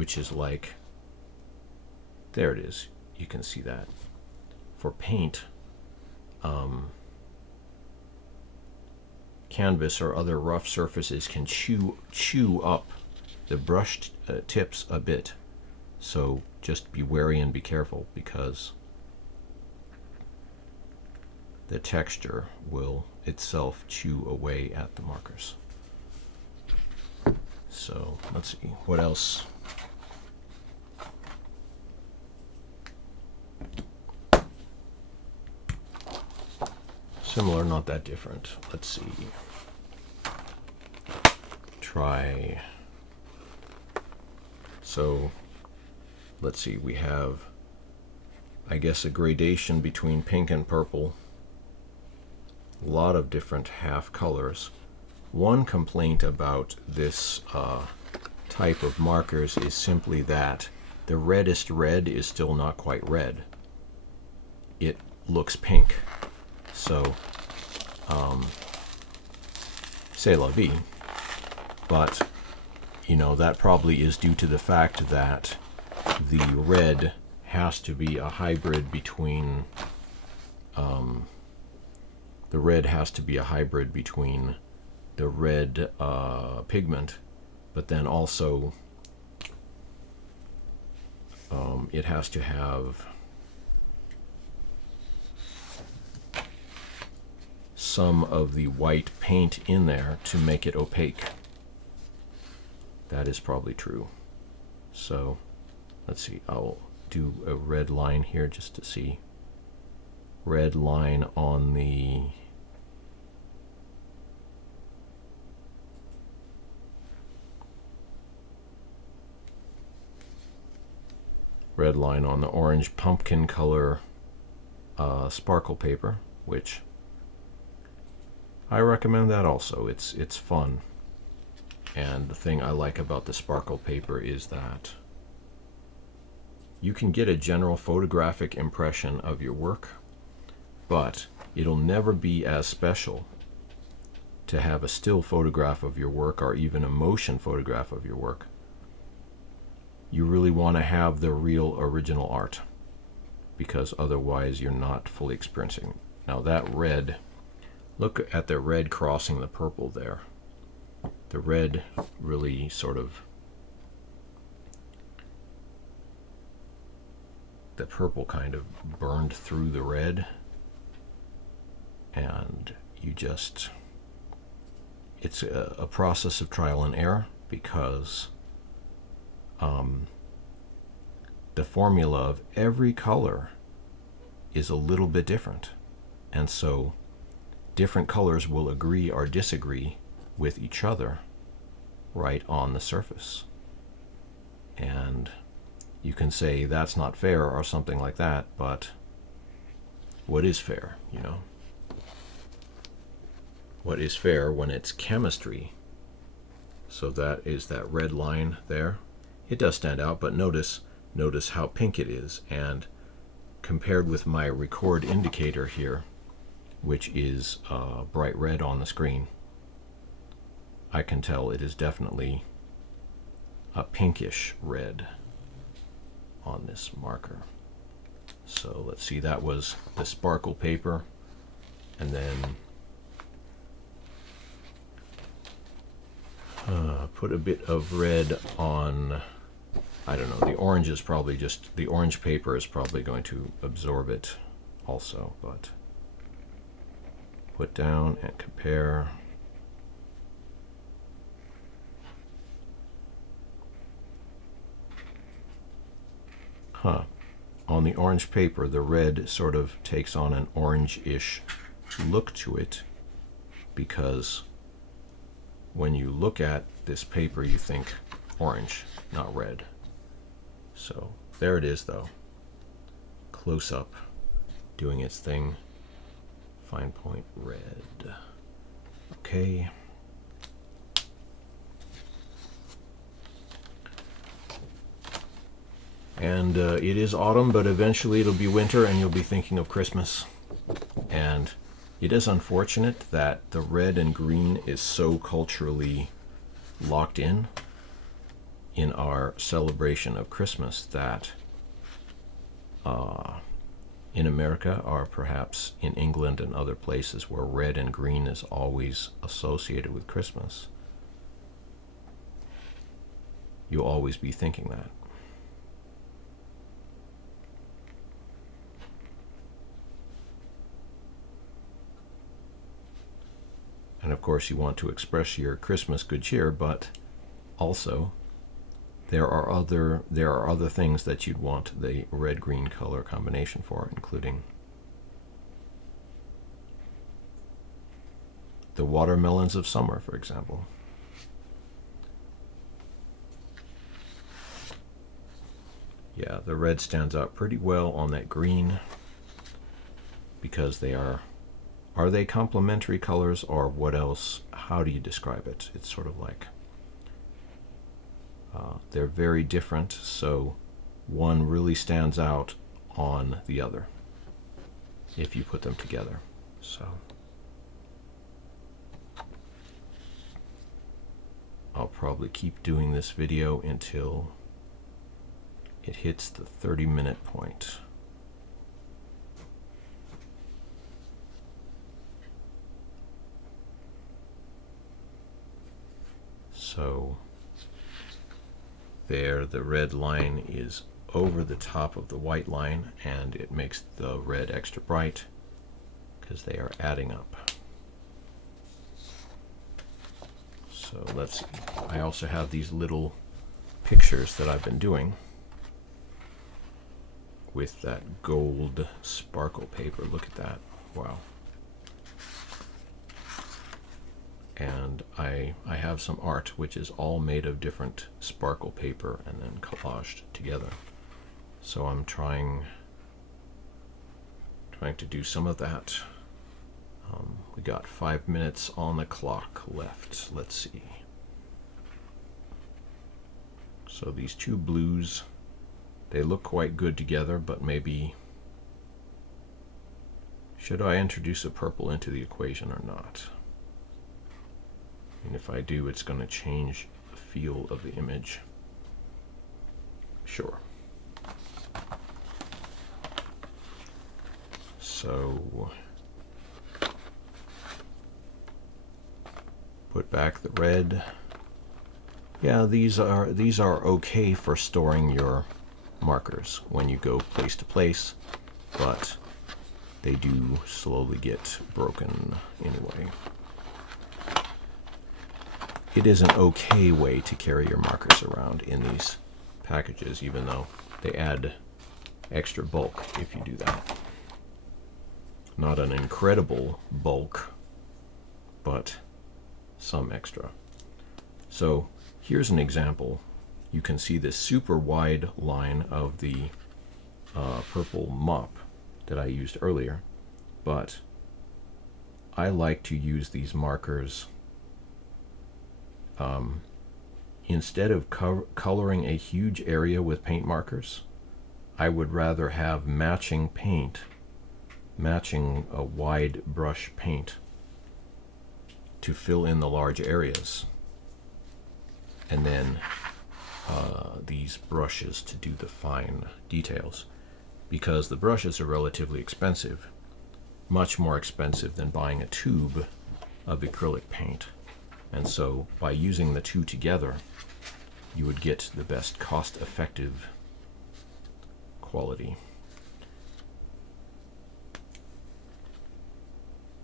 which is like, there it is. You can see that. For paint, canvas or other rough surfaces can chew up the brushed tips a bit. So just be wary and be careful, because the texture will itself chew away at the markers. So let's see, what else? Similar, not that different. Let's see. Try. So let's see, we have, I guess, a gradation between pink and purple. A lot of different half colors. One complaint about this type of markers is simply that the reddest red is still not quite red. It looks pink. So, c'est la vie. But, you know, that probably is due to the fact that the red has to be a hybrid between the red pigment, but then also it has to have some of the white paint in there to make it opaque. That is probably true. So let's see, I'll do a red line here just to see. Red line on the orange pumpkin color sparkle paper, which I recommend that also. It's fun. And the thing I like about the sparkle paper is that you can get a general photographic impression of your work, but it'll never be as special to have a still photograph of your work or even a motion photograph of your work. You really want to have the real original art, because otherwise you're not fully experiencing. Now that red, look at the red crossing the purple there. The red really sort of, the purple kind of burned through the red, and you just, it's a process of trial and error, because the formula of every color is a little bit different, and so different colors will agree or disagree with each other right on the surface. And you can say that's not fair or something like that, but what is fair, you know? What is fair when it's chemistry? So that is that red line there. It does stand out, but notice how pink it is, and compared with my record indicator here, which is bright red on the screen, I can tell it is definitely a pinkish red on this marker. So let's see, that was the sparkle paper, and then put a bit of red on, I don't know, the orange is probably just, the orange paper is probably going to absorb it also, but put down and compare. On the orange paper, the red sort of takes on an orange-ish look to it, because when you look at this paper, you think orange, not red. So there it is, though. Close up, doing its thing. Fine point red. Okay. And it is autumn, but eventually it'll be winter and you'll be thinking of Christmas. And it is unfortunate that the red and green is so culturally locked in. in our celebration of Christmas that in America, or perhaps in England and other places where red and green is always associated with Christmas, you'll always be thinking that. And of course, you want to express your Christmas good cheer, but also there are other things that you'd want the red-green color combination for, including the watermelons of summer, for example. Yeah, the red stands out pretty well on that green because they are they complementary colors, or what else? How do you describe it? It's sort of like they're very different, so one really stands out on the other if you put them together. So I'll probably keep doing this video until it hits the 30-minute point. So there, the red line is over the top of the white line, and it makes the red extra bright because they are adding up. So let's see. I also have these little pictures that I've been doing with that gold sparkle paper. Look at that. Wow. And I have some art which is all made of different sparkle paper and then collaged together. So I'm trying to do some of that. We got 5 minutes on the clock left. Let's see. So these two blues, they look quite good together, but maybe should I introduce a purple into the equation or not? And if I do, it's going to change the feel of the image. Sure. So put back the red. Yeah, these are okay for storing your markers when you go place to place, but they do slowly get broken anyway. It is an okay way to carry your markers around in these packages, even though they add extra bulk if you do that. Not an incredible bulk, but some extra. So here's an example. You can see this super wide line of the purple mop that I used earlier, but I like to use these markers instead of coloring a huge area with paint markers. I would rather have matching paint, matching a wide brush paint to fill in the large areas, and then these brushes to do the fine details, because the brushes are relatively expensive, much more expensive than buying a tube of acrylic paint. And so by using the two together, you would get the best cost-effective quality.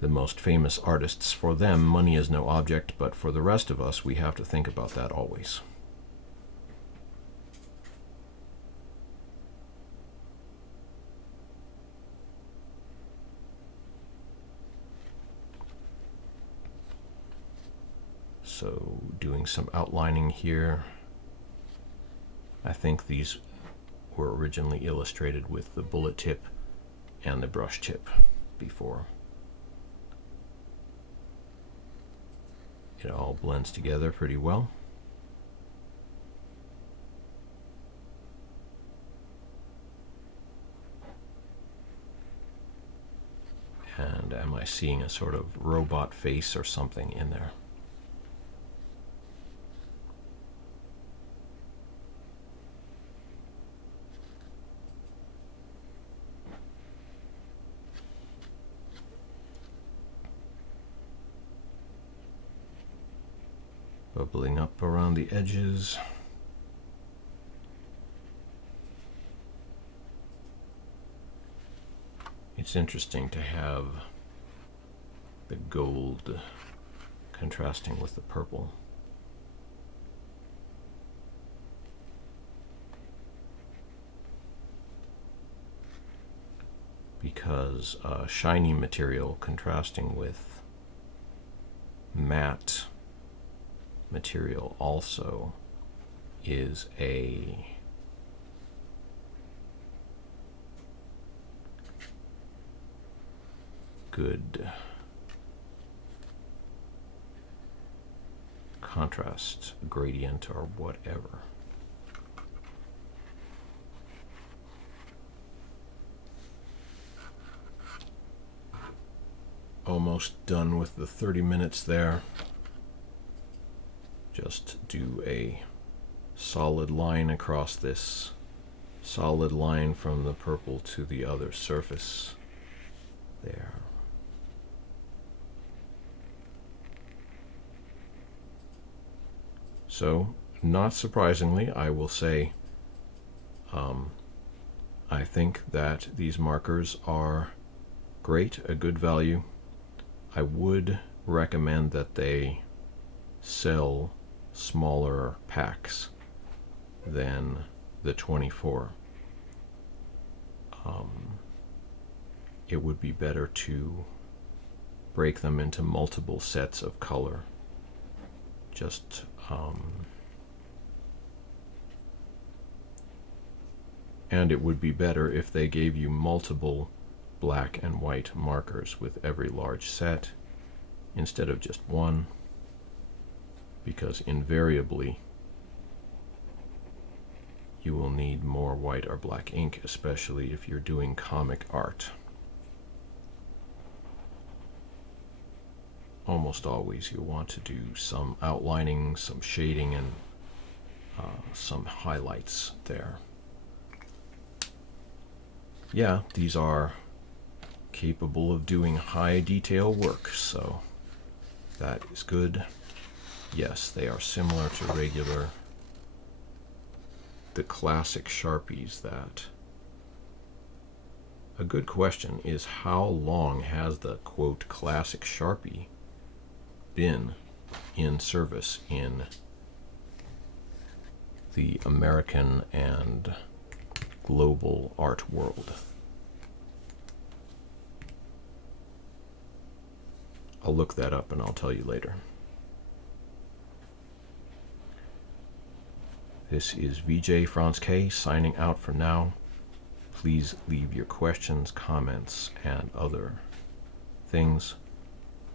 The most famous artists, for them, money is no object, but for the rest of us, we have to think about that always. So doing some outlining here. I think these were originally illustrated with the bullet tip and the brush tip before. It all blends together pretty well. And am I seeing a sort of robot face or something in there? bubbling up around the edges. It's interesting to have the gold contrasting with the purple. Because shiny material contrasting with matte material also is a good contrast gradient or whatever. Almost done with the 30 minutes there. Just do a solid line across this solid line from the purple to the other surface there. So, not surprisingly, I will say I think that these markers are great, a good value. I would recommend that they sell smaller packs than the 24. It would be better to break them into multiple sets of color. Just and it would be better if they gave you multiple black and white markers with every large set instead of just one, because invariably you will need more white or black ink, especially if you're doing comic art. Almost always you'll want to do some outlining, some shading, and some highlights there. Yeah, these are capable of doing high detail work, so that is good. Yes, they are similar to the classic Sharpies that... A good question is, how long has the, quote, classic Sharpie been in service in the American and global art world? I'll look that up and I'll tell you later. This is VJ Franz K signing out for now. Please leave your questions, comments, and other things.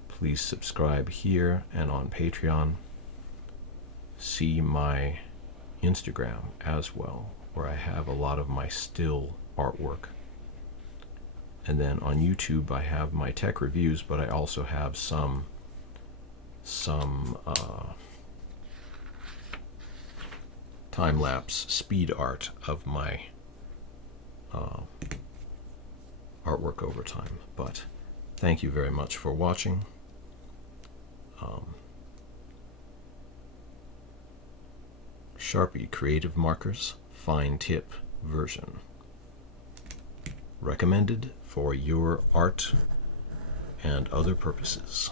Please subscribe here and on Patreon. See my Instagram as well, where I have a lot of my still artwork. And then on YouTube I have my tech reviews, but I also have some time-lapse speed art of my artwork over time. But thank you very much for watching. Sharpie Creative Markers Fine Tip version. Recommended for your art and other purposes.